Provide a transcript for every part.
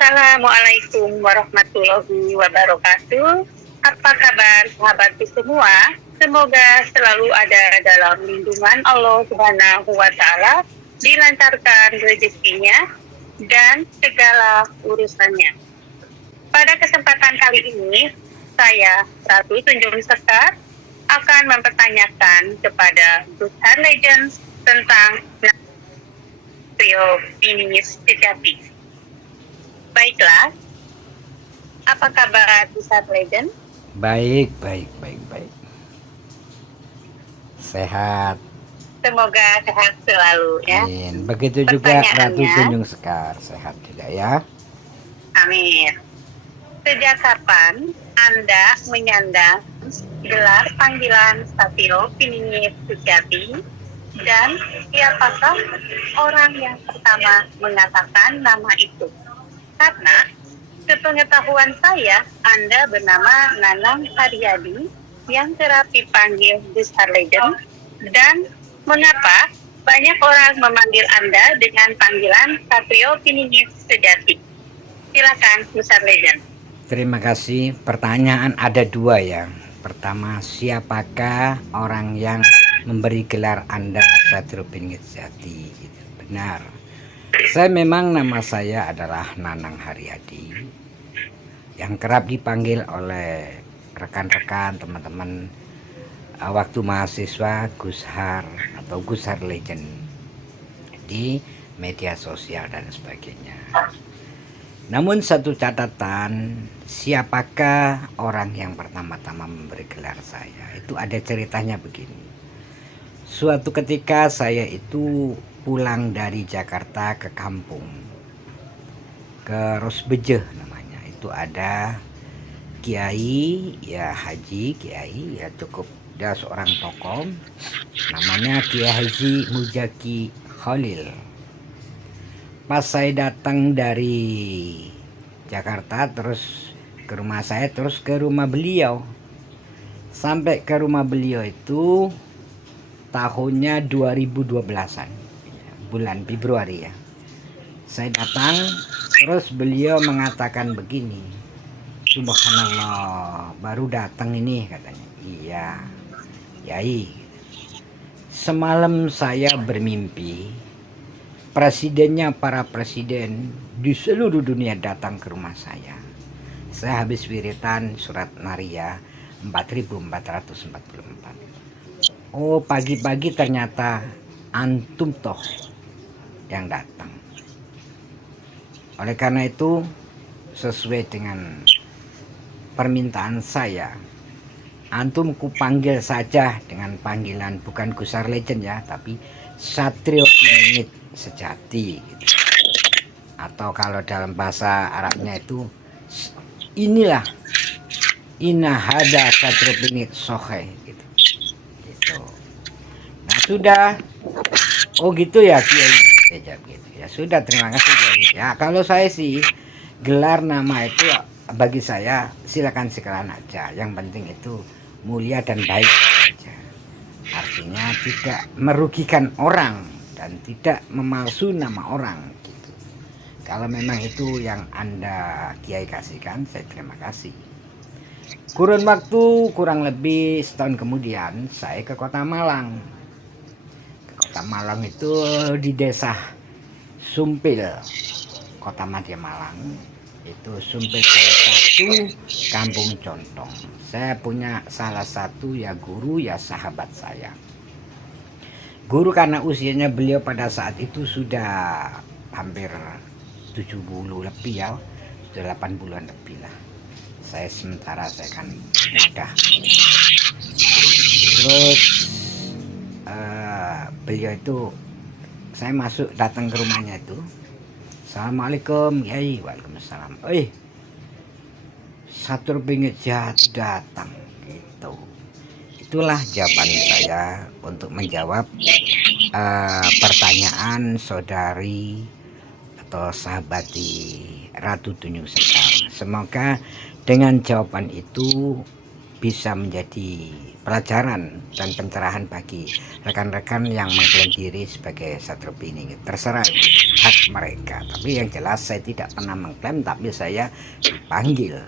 Assalamualaikum warahmatullahi wabarakatuh. Apa kabar sahabatku semua? Semoga selalu ada dalam lindungan Allah Subhanahu wa Ta'ala, dilancarkan rezekinya dan segala urusannya. Pada kesempatan kali ini, saya Ratu Tunjung Sekar akan mempertanyakan kepada Tuhan Legends tentang trio finish sejati. Baiklah, apa kabar Tuhan Legend? Baik. Sehat. Semoga sehat selalu ya. Amin. Begitu juga Ratu Tunjung Sekar, sehat juga ya. Amin. Sejak kapan Anda menyandang gelar panggilan Satrio Piningit Sujati, dan siapakah orang yang pertama mengatakan nama itu? Karena sepengetahuan saya, Anda bernama Nanang Haryadi yang kerap dipanggil Besar Legend, dan mengapa banyak orang memanggil Anda dengan panggilan Satrio Piningit Sejati? Silakan Besar Legend. Terima kasih. Pertanyaan ada dua ya. Pertama, siapakah orang yang memberi gelar Anda Satrio Piningit Sejati? Benar. Nama saya adalah Nanang Haryadi, yang kerap dipanggil oleh rekan-rekan teman-teman waktu mahasiswa Gushar atau Gushar Legend di media sosial dan sebagainya. Namun satu catatan, siapakah orang yang pertama-tama memberi gelar saya? Itu ada ceritanya begini. Suatu ketika saya itu pulang dari Jakarta ke kampung, ke Rosbejeh namanya. Itu ada kiai ya, haji kiai ya, cukup dia seorang tokoh namanya Kiai Haji Mujaki Khalil. Pas saya datang dari Jakarta terus ke rumah saya, terus ke rumah beliau. Sampai ke rumah beliau itu tahunnya 2012-an, bulan Februari ya. Saya datang, terus beliau mengatakan begini, subhanallah, baru datang ini katanya. Iya, Yai, semalam saya bermimpi presidennya para presiden di seluruh dunia datang ke rumah saya. Saya habis wiritan surat Nariyah 4444. Oh, pagi-pagi ternyata antum toh yang datang. Oleh karena itu, sesuai dengan permintaan saya, antum kupanggil saja dengan panggilan bukan Gushar Legend ya, tapi Satrio Piningit Sejati gitu. Atau kalau dalam bahasa Arabnya itu inilah inahada Satrio Piningit Sohe gitu. Nah sudah, oh gitu ya Kiai, gitu ya. Sudah, terima kasih Kiai. Ya kalau saya sih gelar nama itu bagi saya silakan sekalian aja. Yang penting itu mulia dan baik saja. Artinya tidak merugikan orang dan tidak memalsu nama orang gitu. Kalau memang itu yang Anda Kiai kasihkan, saya terima kasih. Kurun waktu kurang lebih setahun kemudian saya ke Kota Malang. Kota Malang itu di desa Sumpil, Kota Madya Malang. Itu Sumpil salah satu kampung Contong. Saya punya salah satu ya guru ya sahabat saya. Guru karena usianya beliau pada saat itu sudah hampir 70 lebih ya, sudah 80-an lebih lah. Saya sementara saya kan muda. Terus beliau itu, saya masuk datang ke rumahnya itu, assalamualaikum Yai. Waalaikumsalam. Satrio Piningit Sejati datang gitu. Itulah jawaban saya untuk menjawab pertanyaan saudari atau sahabati Ratu Tunjung Sekar. Semoga dengan jawaban itu bisa menjadi pelajaran dan pencerahan bagi rekan-rekan yang mengklaim diri sebagai Satrio Piningit. Terserah. hak mereka. Tapi yang jelas saya tidak pernah mengklaim, tapi saya dipanggil.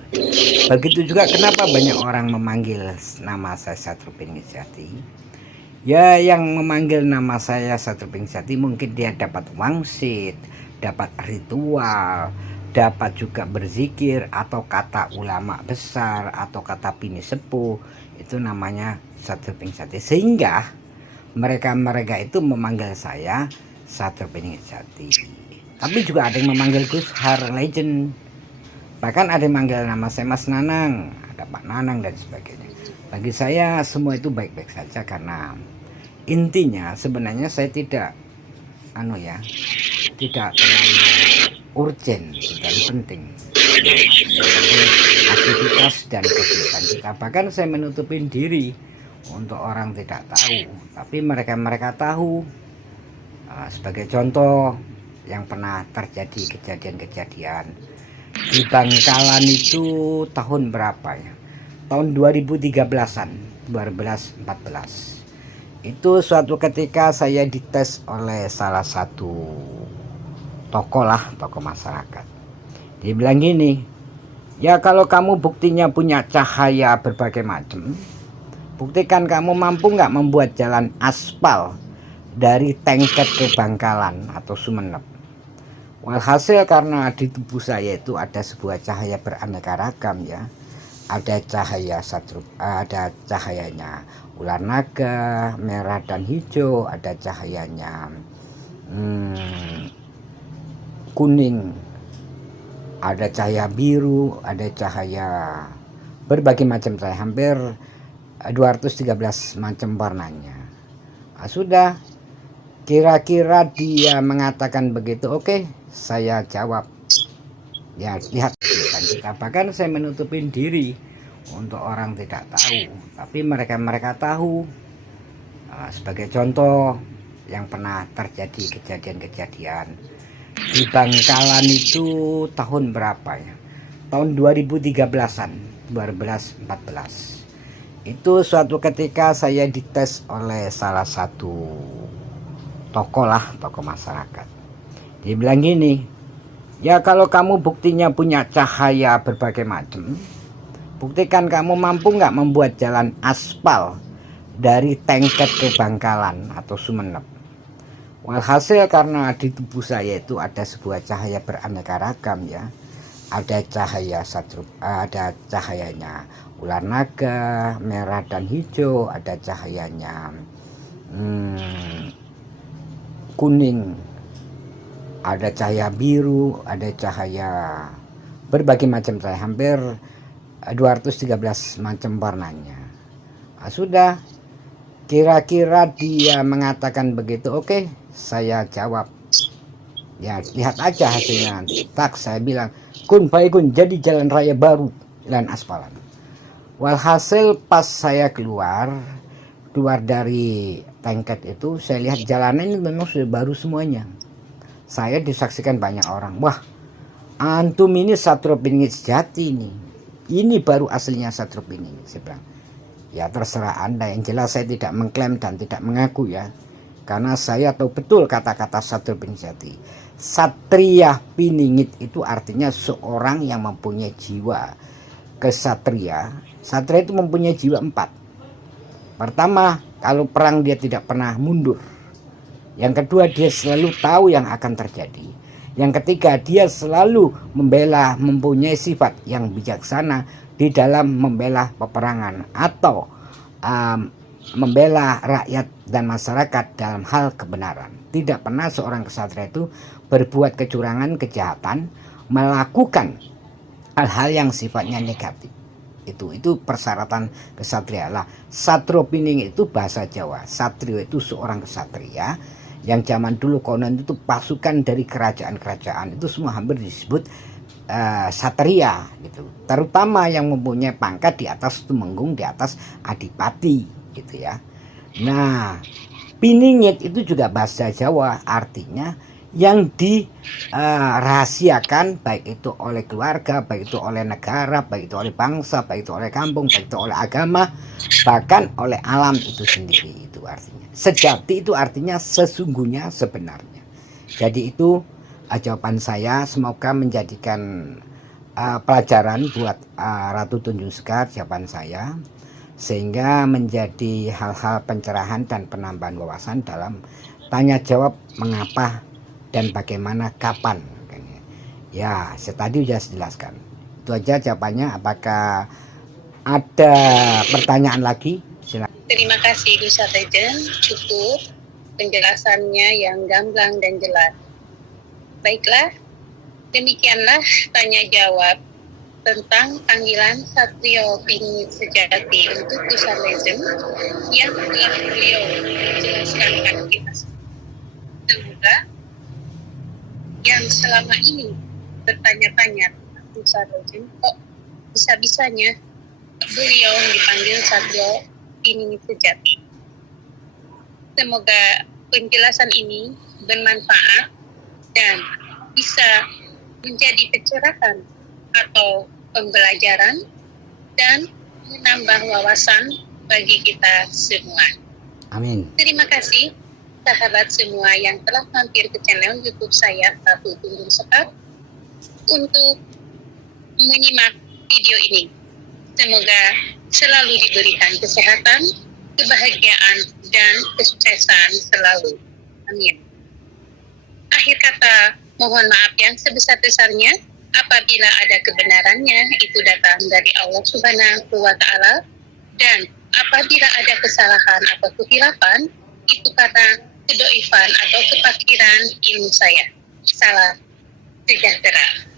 Begitu juga kenapa banyak orang memanggil nama saya Satrio Piningit-Jati. Ya, yang memanggil nama saya Satrio Piningit-Jati mungkin dia dapat wangsit, dapat ritual, dapat juga berzikir, atau kata ulama besar, atau kata bini sepuh, itu namanya Satrio Piningit-Jati. Sehingga mereka itu memanggil saya Satrio Piningit-Jati. Tapi juga ada yang memanggil Gus Har Legend, bahkan ada yang manggil nama saya Mas Nanang, ada Pak Nanang dan sebagainya. Bagi saya semua itu baik-baik saja, karena intinya sebenarnya saya tidak tidak terlalu urgent, tidak penting aktivitas dan kegiatan kita. Bahkan saya menutupin diri untuk orang tidak tahu, tapi mereka tahu. Sebagai contoh, yang pernah terjadi kejadian-kejadian di Bangkalan itu tahun berapa ya? Tahun 2013-an, 2014. Itu suatu ketika saya dites oleh salah satu tokoh masyarakat. Dia bilang gini, ya kalau kamu buktinya punya cahaya berbagai macam, buktikan kamu mampu nggak membuat jalan aspal dari Tengket ke Bangkalan atau Sumeneb. Walhasil karena di tubuh saya itu ada sebuah cahaya beraneka ragam ya. Ada cahaya ada cahayanya ular naga, merah dan hijau, ada cahayanya kuning, ada cahaya biru, ada cahaya berbagai macam cahaya, hampir 213 macam warnanya. Sudah, kira-kira dia mengatakan begitu, oke, saya jawab, ya lihat kan kita. Bahkan saya menutupin diri untuk orang tidak tahu, tapi mereka tahu. Sebagai contoh, yang pernah terjadi kejadian-kejadian di Bangkalan itu tahun berapa ya? Tahun 2013-an, 2014. Itu suatu ketika saya dites oleh salah satu tokoh masyarakat. Dia bilang gini, ya kalau kamu buktinya punya cahaya berbagai macam, buktikan kamu mampu nggak membuat jalan aspal dari Tengket ke Bangkalan atau Sumeneb. Walhasil karena di tubuh saya itu ada sebuah cahaya beraneka ragam ya. Ada ada cahayanya ular naga, merah dan hijau, ada cahayanya kuning, ada cahaya biru, ada cahaya berbagai macam cahaya, hampir 213 macam warnanya. Sudah, kira-kira dia mengatakan begitu, oke, saya jawab, ya lihat aja hasilnya. Tak, saya bilang, kun jadi jalan raya baru, jalan aspalan. Walhasil pas saya keluar dari Tengket itu, saya lihat jalanan ini memang sudah baru semuanya. Saya disaksikan banyak orang, wah antum ini Satrio Piningit-Jati ini baru aslinya Satrio Piningit. Saya bilang, ya terserah Anda, yang jelas saya tidak mengklaim dan tidak mengaku ya, karena saya tahu betul kata-kata Satrio Piningit-Jati. Satria Piningit itu artinya seorang yang mempunyai jiwa kesatria. Satria itu mempunyai jiwa 4. Pertama, kalau perang dia tidak pernah mundur. Yang kedua, dia selalu tahu yang akan terjadi. Yang ketiga, dia selalu mempunyai sifat yang bijaksana di dalam membela peperangan atau membela rakyat dan masyarakat dalam hal kebenaran. Tidak pernah seorang kesatria itu berbuat kecurangan, kejahatan, melakukan hal-hal yang sifatnya negatif. Itu persyaratan kesatria lah. Satrio Piningit itu bahasa Jawa. Satrio itu seorang kesatria yang zaman dulu konon itu pasukan dari kerajaan-kerajaan itu semua hampir disebut satria gitu. Terutama yang mempunyai pangkat di atas tumenggung, di atas adipati gitu ya. Nah, Piningit itu juga bahasa Jawa, artinya yang dirahasiakan, baik itu oleh keluarga, baik itu oleh negara, baik itu oleh bangsa, baik itu oleh kampung, baik itu oleh agama, bahkan oleh alam itu sendiri. Itu artinya sejati, itu artinya sesungguhnya, sebenarnya. Jadi itu jawaban saya, semoga menjadikan pelajaran buat Ratu Tunjung Sekar jawaban saya, sehingga menjadi hal-hal pencerahan dan penambahan wawasan dalam tanya jawab mengapa dan bagaimana kapan. Ya, saya tadi sudah jelaskan. Itu aja jawabannya. Apakah ada pertanyaan lagi? Silakan. Terima kasih Dusa Legend, cukup penjelasannya yang gamblang dan jelas. Baiklah, demikianlah tanya jawab tentang panggilan Satrio Piningit Sejati untuk Dusa Legend yang telah beliau jelaskan kepada kita. Semoga yang selama ini bertanya-tanya tentang Dusa Legend, kok bisa-bisanya beliau dipanggil Satrio Piningit Sejati. Semoga penjelasan ini bermanfaat dan bisa menjadi pencerahan atau pembelajaran dan menambah wawasan bagi kita semua. Amin. Terima kasih sahabat semua yang telah mampir ke channel YouTube saya, Ratu Tunjung Sekar, untuk menyimak video ini. Semoga selalu diberikan kesehatan, kebahagiaan, dan kesuksesan selalu. Amin. Akhir kata, mohon maaf yang sebesar-besarnya apabila ada kebenarannya itu datang dari Allah Subhanahu wa Ta'ala, dan apabila ada kesalahan atau kehilafan itu karena kedoifan atau kepakiran ilmu saya. Salam sejahtera.